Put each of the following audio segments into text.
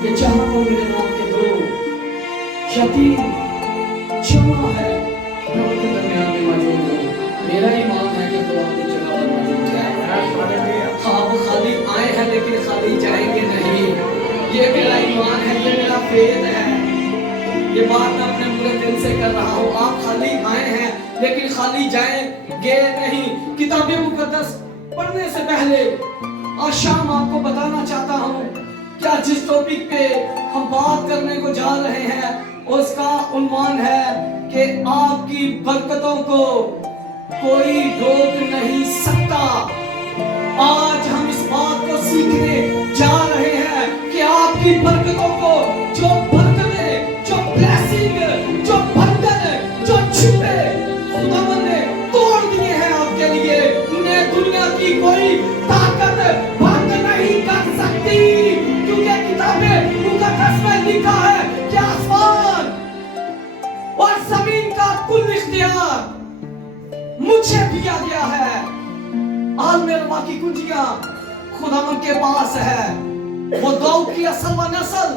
कि जहां पर मेरे नाम के दो यतीम जमा है, मैं उनके दरमियान में मौजूद हूँ। मेरा ईमान है कि खुदा की जगह पर मौजूद है। हाँ, वो खाली आए हैं लेकिन खाली जाएंगे नहीं। ये मेरा ईमान है, ये मेरा फेथ है। ये बात मैं अपने पूरे दिल से कर रहा हूँ। आप खाली आए हैं लेकिन खाली जाएंगे नहीं। किताबें मुकद्दस पढ़ने से पहले आज शाम आपको बताना चाहता हूँ क्या जिस टॉपिक पे हम बात करने को जा रहे हैं उसका उन्वान है कि आपकी बरकतों को कोई रोक नहीं सकता। आज हम इस बात को सीखने जा रहे हैं कि आपकी बरकतों को जो बरकतें, जो ब्लेसिंग, जो बंधन, जो छिपे खुदावन ने तोड़ दिए हैं आपके लिए, उन्हें दुनिया की कोई ताकत बंद नहीं कर सकती। क्योंकि किताबें मुकद्दस में लिखा है कि आसमान और जमीन का कुल इख्तियार मुझे दिया गया है। आलमेरवा की कुंजियां खुदावन के पास है। वो दाऊद की असल व नस्ल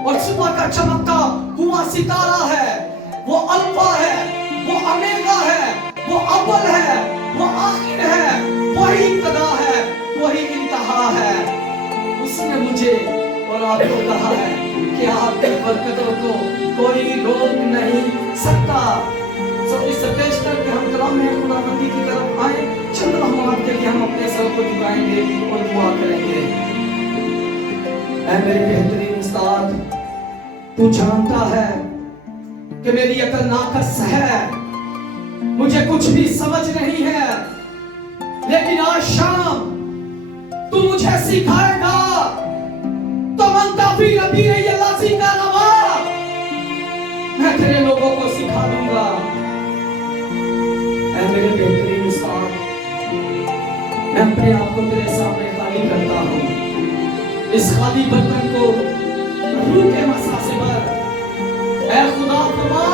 और सुबह का चमकता हुआ सितारा है। वो अल्फा है, वो ओमेगा है, वो अव्वल है, वो आखिर है, वही इब्तिदा है, वही इंतहा है। उसने मुझे और आपको कहा है कि आपकी बरकतों को कोई रोक नहीं सकता। इस पेशतर के हम कलाम में खुदाबंदी की तरफ आए। चंद लम्हात के लिए हम अपने सर को झुकाएंगे और दुआ करेंगे। ऐ मेरे बेहतरीन उस्ताद, तू जानता है कि मेरी अकल नाकस है, मुझे कुछ भी समझ नहीं है, लेकिन आज शाम तू मुझे सिखाएगा। तो मंताफी रबी ये लाजी का रवा मैं तेरे लोगों को सिखा दूंगा। ऐ मेरे बेहतरीन उस्ताद, मैं अपने आप को तेरे सामने खाली करता हूँ। इस खाली बर्तन को रूह के मसा से भर। ऐ खुदा फरमा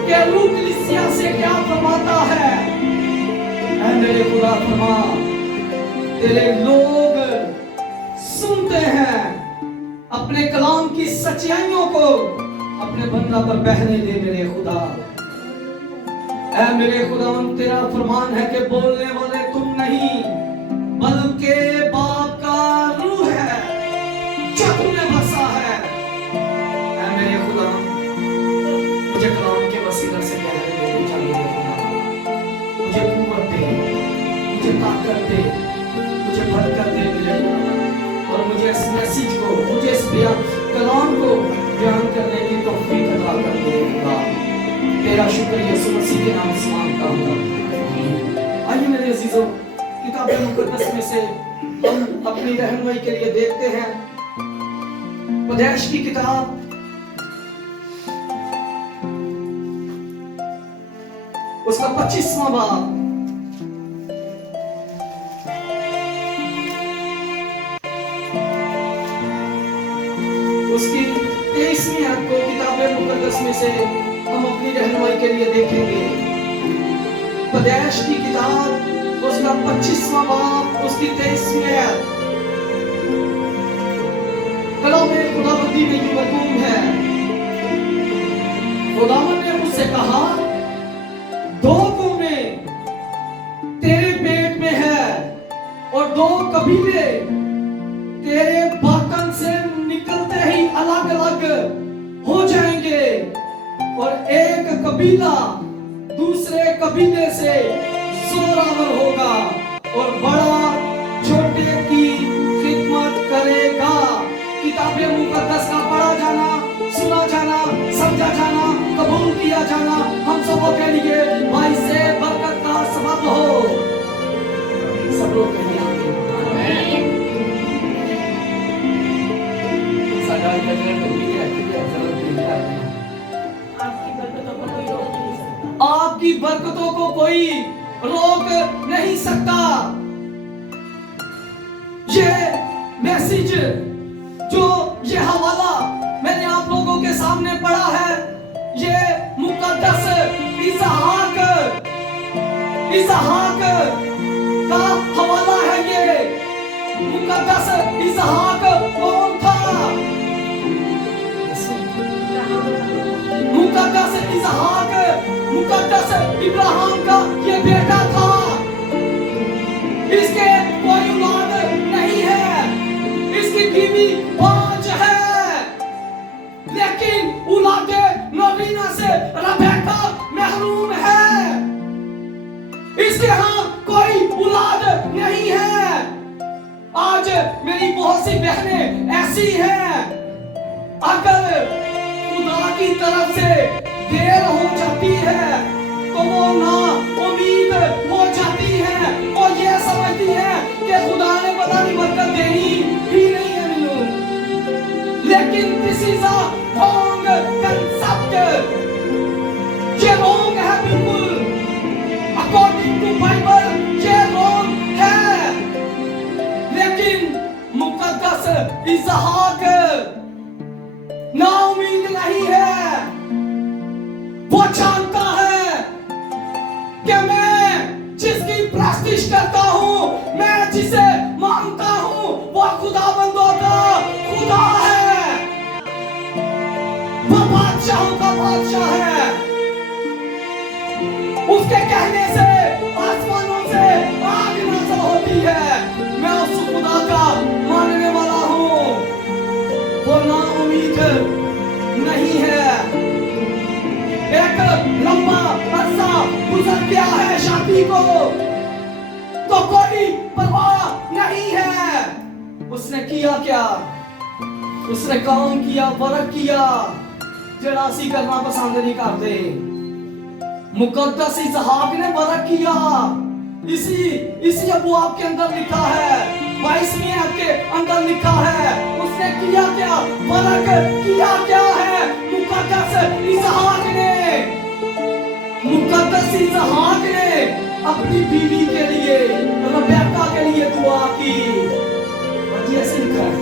कि रूह कलीसिया से क्या फरमाता है। ऐ मेरे खुदा फरमा, तेरे लोग सुनते हैं, अपने कलाम की सच्चाइयों को अपने बंदा पर बहने दे मेरे खुदा। ऐ मेरे खुदावन, तेरा फरमान है कि बोलने वाले तुम नहीं बल्कि बाप का रूह है जो तुमने बसा है। ऐ मेरे खुदावन, मुझे कलाम के वसीला से कहने दे चाहिए खुदा। मुझे कुव्वत दे, मुझे ताकत दे, मुझे बरकत दे मेरे खुदा, और मुझे इस मैसेज को, मुझे इस कलाम को बयान करने की तौफीक अता कर दे खुदा। तेरा शुक्र यीशु मसीह के नाम से मांगता हूँ। आइए मेरे अजीजों, किताब मुकद्दस में से हम अपनी रहनुमाई के लिए देखते हैं पैदाइश की किताब उसका 25वां बाब। उसकी 23वीं आयत को किताब मुकद्दस में से हम अपनी रहनुमाई के लिए देखेंगे। पैदाइश की किताब उसका 25वां बाब, उसकी 23वीं आयत। कलाम में खुदाबंदी में यूं मरकूम है, खुदावन ने मुझसे कहा, दो कौमें तेरे पेट में है और दो कबीले तेरे बर्तन से निकलते ही अलग अलग हो जाएंगे, और एक कबीला दूसरे कबीले से जोरावर होगा और बड़ा छोटे की खिदमत करेगा। किताबें मुकद्दस का पढ़ा जाना, सुना जाना, समझा जाना, कबूल किया जाना हम सबों के लिए भाई से बरकत का सबब हो। सब लोग कहिए आमीन। सदा आपकी बरकतों को कोई रोक नहीं सकता। ये मैसेज, जो ये हवाला मैंने आप लोगों के सामने पढ़ा है, ये मुकद्दस इसहाक का हवाला है। ये मुकद्दस इसहाक कौन था? मुकद्दस इसहाक, मुकद्दस इब्राहिम का ये बेटा था। इसके कोई औलाद नहीं है, इसकी बीवी 5 है, लेकिन औलादे नबीना से रबेका महरूम है। इसके यहाँ कोई औलाद नहीं है। आज मेरी बहुत सी बहनें ऐसी हैं, अगर खुदा की तरफ से देर हो जाती है तो वो ना उम्मीद हो जाती है, वो ये समझती है कि खुदा ने पता नहीं बरकत देनी ही नहीं है मैनू। लेकिन this is a wrong concept, ये रॉन्ग है बिल्कुल। अकॉर्डिंग टू बाइबल ये रॉन्ग है। लेकिन मुकद्दस इसहाक ना उम्मीद नहीं है। वो जानता है कि मैं जिसकी प्रस्तिश करता हूं, मैं जिसे मानता हूं, वो खुदाबंदों का खुदा है, वो बादशाहों का बादशाह है। उसके कहने से आसमानों से आग नाज़िल होती है। मैं उस खुदा का मानने वाला हूं, वो ना उम्मीद नहीं है। एक लंबा अरसा गुजर गया है शादी को, तो कोई परवाह नहीं है। उसने किया क्या? उसने काम किया, वर्क किया, जड़ासी करना पसंद नहीं करते। मुकद्दस इसहाक ने वर्क किया। इसी अबवाब के अंदर लिखा है, 22वें आयत के अंदर लिखा है, उसने किया क्या? वर्क किया क्या है मुकद्दस इसहाक ने? मुकद्दस इसहाक ने अपनी बीवी के लिए, रबेका के लिए दुआ की। और ऐसे लिखा है,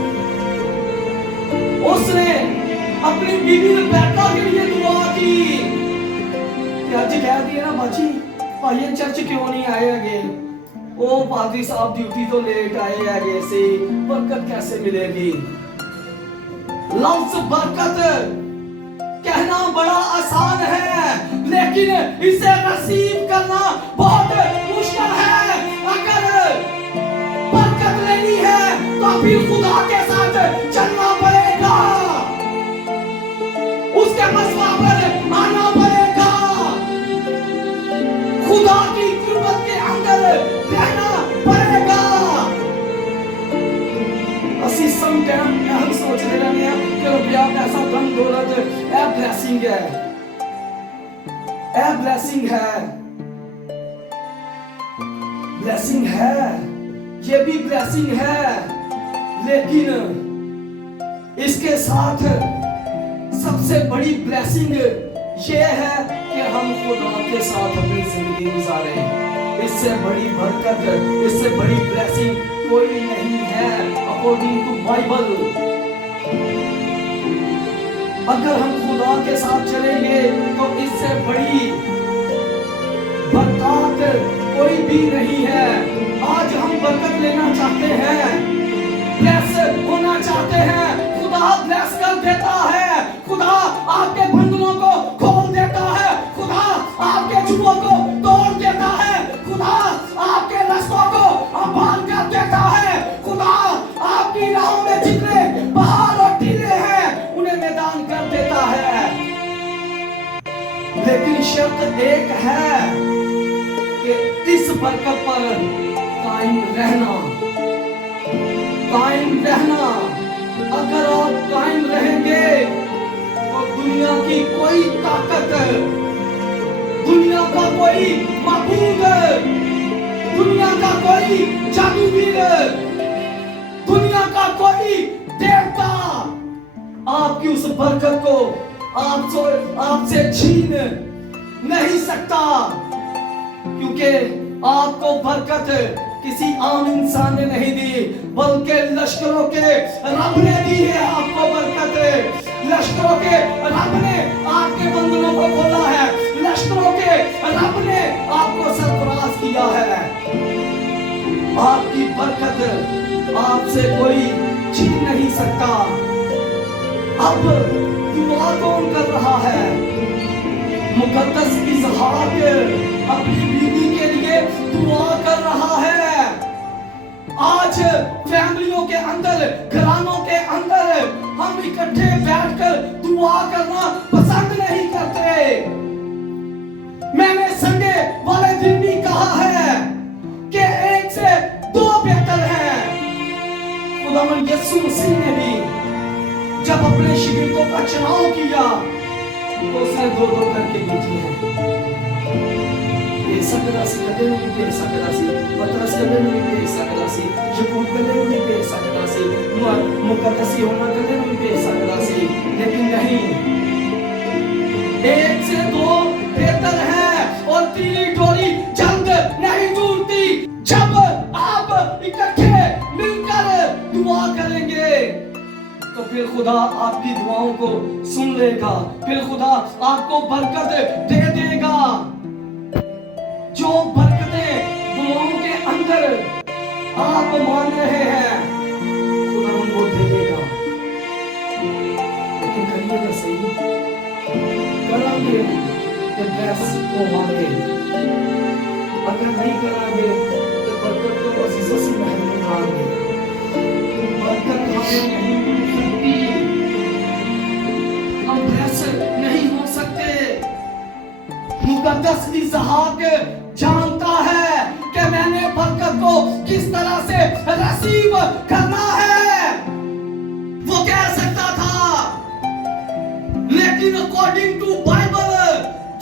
उसने अपनी बीवी रबेका के लिए दुआ की। आज कह दिया ना बाजी, भाई चर्च क्यों नहीं आए अगे? ओ पादरी साहब ड्यूटी तो लेट आए हैं, से बरकत कैसे मिलेगी? लफ्ज बरकत कहना बड़ा आसान है, लेकिन इसे रिसीव करना बहुत मुश्किल है। अगर बरकत लेनी है तो फिर खुदा के साथ चलना पड़ेगा, उसके मसवा पर आना पड़ेगा, खुदा की कुर्बत के अंदर रहना पड़ेगा। असी सम टाइम हम सोचते रहते हैं कि रुपया पैसा धन दौलत ए ब्लेसिंग है, ए ब्लेसिंग है, ब्लेसिंग है, ये भी ब्लेसिंग है, लेकिन इसके साथ सबसे बड़ी ब्लेसिंग ये है कि हम खुदा के साथ अपनी जिंदगी गुजारें। इससे बड़ी बरकत, इससे बड़ी ब्लेसिंग कोई नहीं है अकॉर्डिंग टू बाइबल। अगर हम खुदा के साथ चलेंगे तो इससे बड़ी बरकत कोई भी नहीं है। आज हम बरकत लेना चाहते हैं, ब्लेस होना चाहते हैं, खुदा ब्लेस कर देता है, खुदा आपके बंधनों को खोल देता है, खुदा आपके जुओं को तोड़ देता है, खुदा आपके रास्तों को आबाद कर देता है, खुदा आपकी राहों में जितने पहाड़ और टीले हैं उन्हें मैदान कर देता है। लेकिन शर्त एक है कि इस बरकत पर कायम रहना, कायम रहना। अगर आप कायम रहेंगे तो दुनिया की कोई ताकत, दुनिया का कोई माबूद, दुनिया का कोई जादूगर, दुनिया का कोई देवता आपकी उस बरकत को आपसे छीन नहीं सकता, क्योंकि आपको बरकत किसी आम इंसान ने नहीं दी, बल्कि लश्करों के रब ने दी है आपको बरकत। लश्करों के रब ने आपके बंधनों को खोला है, लश्करों के रब ने आपको सरफराज किया है। आपकी बरकत आपसे कोई छीन नहीं सकता। अब दुआ कौन कर रहा है? मुकद्दस इसहाक अपनी बीवी के लिए दुआ कर रहा है। आज फैमिलियों के अंदर, घरानों के अंदर हम इकट्ठे बैठकर दुआ करना पसंद नहीं करते। मैंने संडे वाले दिन भी कहा है कि एक से दो बेहतर है। खुदावंद यीशु मसीह ने भी जब अपने शिगिर्दों का चुनाव किया तो उसने दो दो करके भेजे हैं। Sakadasi kadenu be sakadasi patras kadenu be sakadasi yakub kadenu be sakadasi मुकद्दसी होना kadenu be sakadasi लेकिन नहीं, एक से दो बेहतर है और तीली डोरी जंग नहीं टूटती। जब आप इकट्ठे मिलकर दुआ करेंगे तो फिर खुदा आपकी दुआओं को सुन लेगा, फिर खुदा आपको बरकत दे देगा। जो बरकतें दुआओं के अंदर आप मान रहे हैं खुदा उनको दे देगा। लेकिन करिएगा सही, करांगे तो ड्रेस को मांगे, अगर नहीं करांगे तो बरकत को अजीज़ों से महरूम रहेंगे। बरकत हमें नहीं मिल सकती, हम ड्रेस नहीं हो सकते। मुकद्दस इसहाक जानता है कि मैंने बरकत को किस तरह से रिसीव करना है। वो कह सकता था, लेकिन अकॉर्डिंग टू बाइबल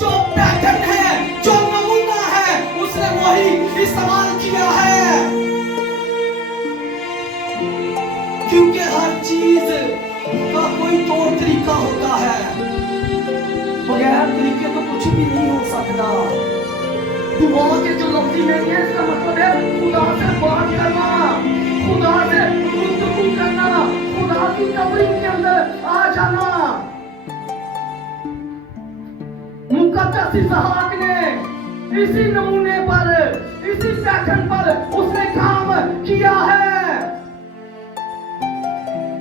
जो पैटर्न है, जो नमूना है, उसने वही इस्तेमाल किया है। क्योंकि हर चीज का कोई तौर तरीका होता है, बगैर तरीके तो कुछ भी नहीं हो सकता। दुआ के जो लफ्ज़ी में है इसका मतलब है खुदा से बात करना, खुदा से गुफ्तगू करना, खुदा की कवरिंग के अंदर आ जाना। मुकद्दस इसहाक ने इसी नमूने पर, इसी पैटर्न पर उसने काम किया है।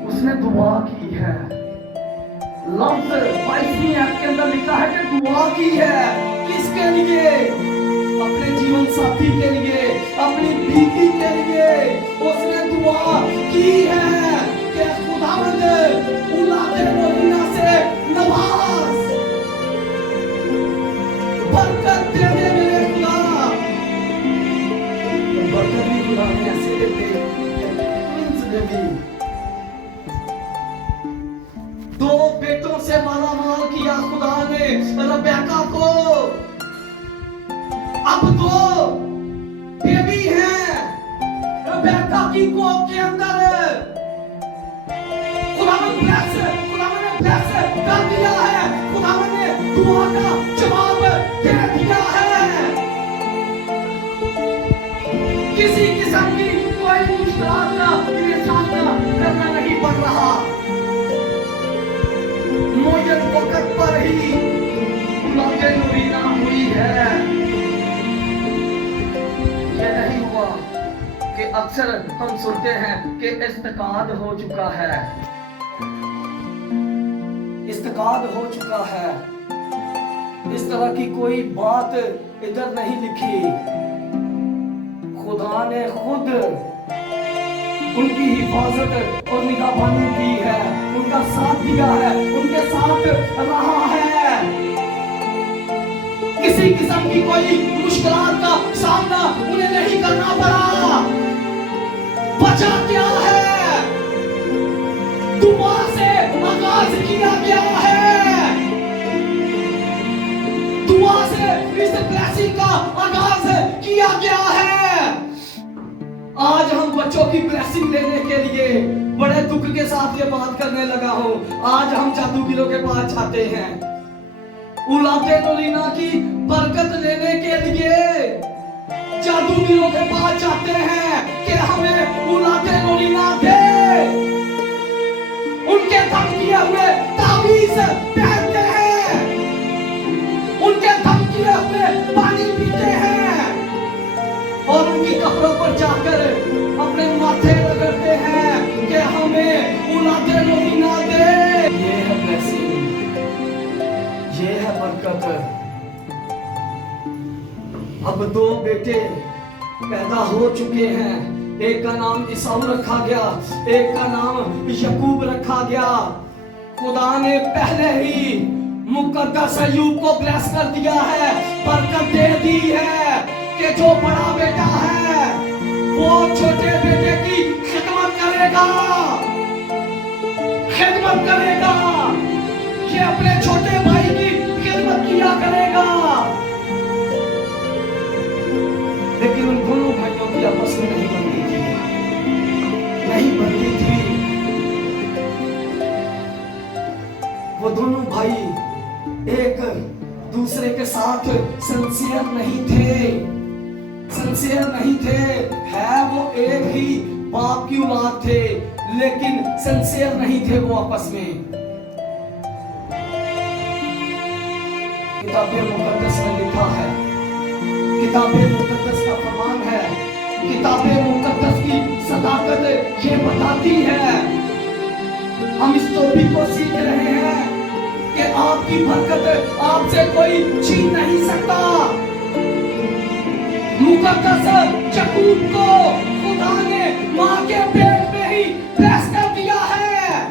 उसने दुआ की है। लफ्ज़ 22वीं आयत के अंदर लिखा है कि दुआ की है। किसके लिए? अपने जीवन साथी के लिए, अपनी बीवी के लिए उसने दुआ की है कि खुदावंद औलादे मोमिना से नवाज, बरकत दे दे मेरे खुदा। बरकत भी खुदा ने ऐसे देते हैं। दो बेटों से मालामाल किया खुदा ने रबेका को। अब तो बेबी है रबेका की कोख के अंदर। खुदावंद ने ब्लेस कर दिया है, खुदावंद ने दुआ का जवाब दे दिया है। किसी किस्म की कोई मुश्किलात का सामना करना नहीं पड़ रहा। मुय्यन वक्त पर ही औलादे नूरीना हुई है। ये नहीं हुआ कि अक्सर हम सुनते हैं कि इस्तिकाद हो चुका है, इस्तिकाद हो चुका है। इस तरह की कोई बात इधर नहीं लिखी। खुदा ने खुद उनकी हिफाजत और निगहबानी की है, उनका साथ दिया है, उनके साथ रहा है। किसी किस्म की कोई मुश्किलात का सामना उन्हें नहीं करना पड़ा। बचा क्या है? दुआ से आगाज किया गया है। दुआ से इस ब्लेसिंग का आगाज किया गया है। आज हम बच्चों की ब्लेसिंग लेने के लिए बड़े दुख के साथ ये बात करने लगा हूं। आज हम जादूगरों के पास जाते हैं औलादे नूरीना की बरकत लेने के लिए। जादूगरों के पास जाते हैं कि हमें औलादे नूरीना दे। उनके दम किए हुए तावीज़ पहनते हैं, उनके दम किए हुए पानी पीते हैं और उनकी कब्रों पर जाकर अपने माथे रगड़ते हैं कि हमें औलादे नूरीना दे। ये है ब्लेसिंग, ये है बरकत। अब 2 बेटे पैदा हो चुके हैं। एक का नाम ईसाऊ रखा गया, एक का नाम याकूब रखा गया। खुदा ने पहले ही मुकद्दस अय्यूब को ब्लेस कर दिया है, बरकत दे दी है कि जो बड़ा बेटा है वो छोटे बेटे की खिदमत करेगा, खिदमत करेगा, ये अपने छोटे भाई की खिदमत किया करेगा। लेकिन उन दोनों भाइयों की आपस में नहीं बनती थी, नहीं बनती थी। वो दोनों भाई एक दूसरे के साथ सिंसियर नहीं थे, सिंसियर नहीं थे। है वो एक ही बाप की औलाद थे, लेकिन सिंसियर नहीं थे वो आपस में। किताबे मुकद्दस में लिखा है, किताबे मुकद्दस का फरमान है, किताबे मुकद्दस की सदाकत ये बताती है। हम इस टॉपिक को सीख रहे हैं कि आपकी बरकत आपसे कोई छीन नहीं सकता। मुकद्दस याकूब को खुदा ने मां के पेट में ही ब्लेस कर दिया है।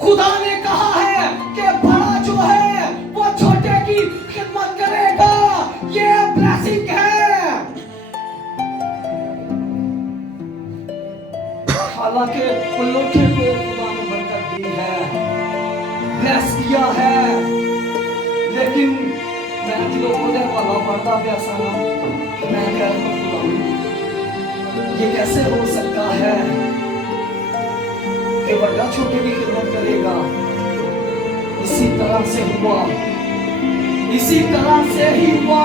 खुदा ने कहा है कि बड़ा जो है वो छोटे की खिदमत करेगा, ये ब्लेसिंग है। हालांकि उल्लूठे को खुदा ने बरकत दी है, ब्लेस किया है, लेकिन मैं जो खुदा वाला पढ़ता प्यासा ना, मैं कह रहा हूं ये कैसे हो सकता है कि बड़ा छोटे की खिदमत करेगा। इसी तरह से हुआ, इसी तरह से ही हुआ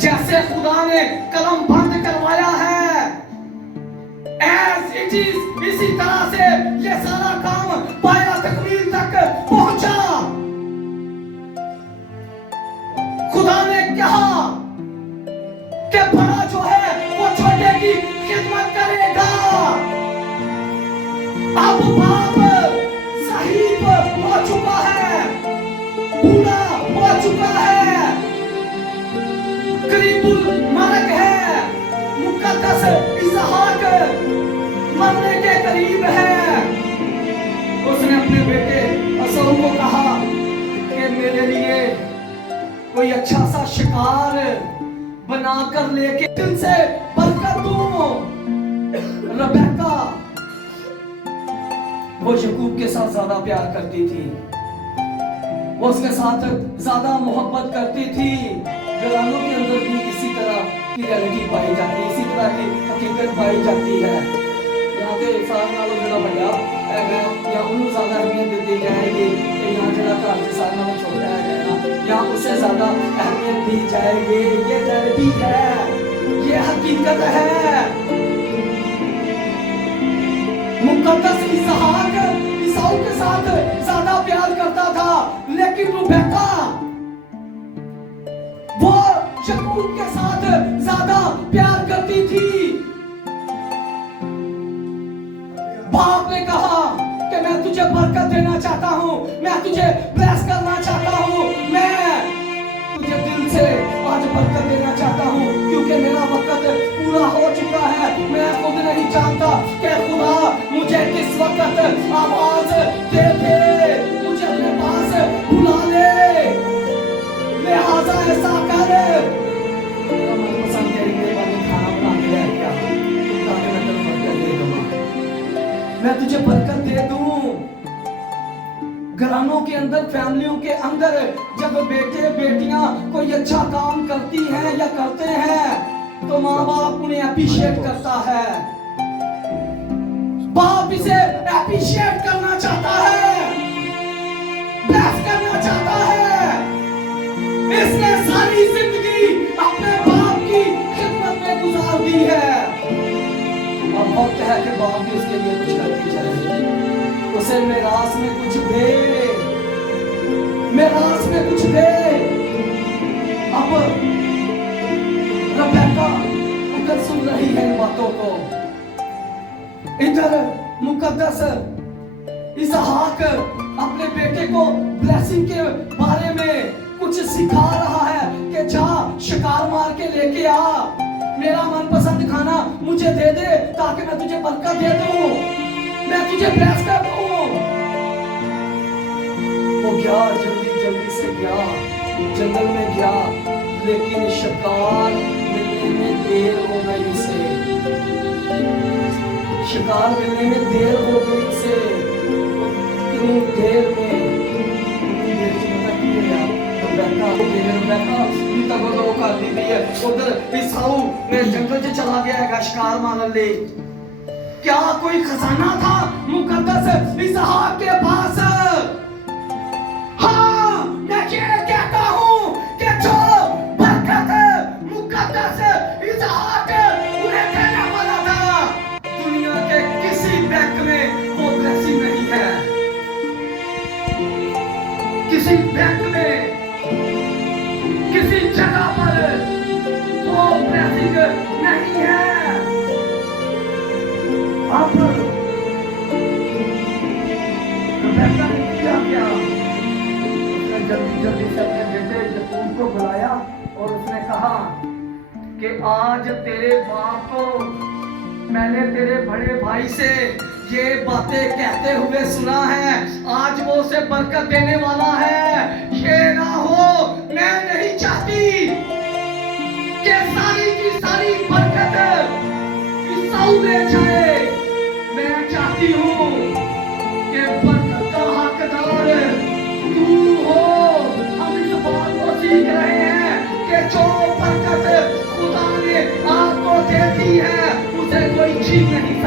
जैसे खुदा ने कलम बंद करवाया है, as it is, इसी तरह से ये सारा काम पाया तकमील तक पहुंचा। खुदा ने कहा कि बड़ा जो है वो छोटे की खिदमत करेगा। अब बाप साहिब हो चुका है, बूढ़ा हो चुका है, करीबुल मरग है, मुकद्दस इसहाक मरने के करीब है। उसने अपने बेटे असूल को कहा कि मेरे लिए कोई अच्छा सा शिकार बनाकर लेके दिल से बरकत दूं। रबेका वो याकूब के साथ ज्यादा प्यार करती थी, वो उसके साथ ज्यादा मोहब्बत करती थी। घरानों के अंदर भी इसी तरह की रियलिटी पाई जाती है, इसी तरह की हकीकत पाई जाती है। यहाँ के साथ नालों जरा बढ़िया या उन्हें ज्यादा अहमियत दी जाएगी, यहाँ जरा घर से साथ नालों छोटा है यहाँ उससे ज्यादा अहमियत दी जाएगी। ये रियलिटी है, ये हकीकत है। मुकद्दस इसहाक ईसाऊ के साथ ज्यादा प्यार करता था, लेकिन रुबेका वो याकूब के साथ ज्यादा प्यार करती थी। बाप ने कहा कि मैं तुझे बरकत देना चाहता हूं, मैं तुझे ब्लेस करना चाहता हूं, मैं तुझे दिल से आज बरकत देना चाहता हूं, क्योंकि मेरा वक्त पूरा हो चुका है। मैं खुद नहीं जानता कि खुदा मुझे किस वक्त आवाज दे दे, मुझे अपने पास बुला ले, लिहाजा ऐसा कर। मनपसंद तेरी मेहरबानी खाना बना के ले क्या, ताकि मैं तेरे बरकत दे दूं, मैं तुझे बरकत दे दूं। घरानों के अंदर, फैमिलियों के अंदर जब बेटे बेटियां कोई अच्छा काम करती हैं या करते हैं तो माँ बाप उन्हें अप्रिशिएट करता है। बाप इसे अप्रिशिएट करना चाहता है, ब्लेस करना चाहता है। इसने सारी जिंदगी अपने बाप की खिदमत में गुजार दी है। अब वक्त है कि बाप भी उसके लिए कुछ करके चले, उसे मेरास में कुछ दे, मेरास में कुछ दे। अब रबेका उधर सुन रही है इन बातों को, इधर मुकद्दस इसहाक अपने बेटे को ब्लेसिंग के बारे में कुछ सिखा रहा है कि जा शिकार मार के लेके आ, मेरा मनपसंद खाना मुझे दे दे ताकि मैं तुझे बरकत दे दूं, मैं तुझे ब्लेस कर दूं। वो गया, जल्दी जल्दी से गया, जंगल में गया, लेकिन शिकार मिलने में देर हो गई उसे, शिकार मिलने में देर हो गई उसे। इतनी देर में उधर ईसाऊ ने जंगल से चला गया है शिकार मारने ले। क्या कोई खजाना था मुकद्दस इसहाक के पास? हाँ, मैं ये कहता हूँ कि जो बरकत मुकद्दस इसहाक उन्हें देने वाला था, दुनिया के किसी बैंक में वो ब्लेसिंग नहीं है, किसी बैंक में, किसी जगह पर वो ब्लेसिंग नहीं है। अब क्या उसने जल्दी जल्दी से अपने बेटे यकूब को बुलाया और उसने कहा कि आज तेरे बाप को मैंने तेरे बड़े भाई से ये बातें कहते हुए सुना है, आज वो उसे बरकत देने वाला है। ये ना हो, मैं नहीं चाहती कि सारी की सारी बरकत ईसाऊ ले जाए, मैं चाहती हूँ कि बरकत का हकदार तू हो। हम इस बात को सीख रहे हैं कि जो बरकत खुदा ने आपको दे दी है उसे कोई छीन नहीं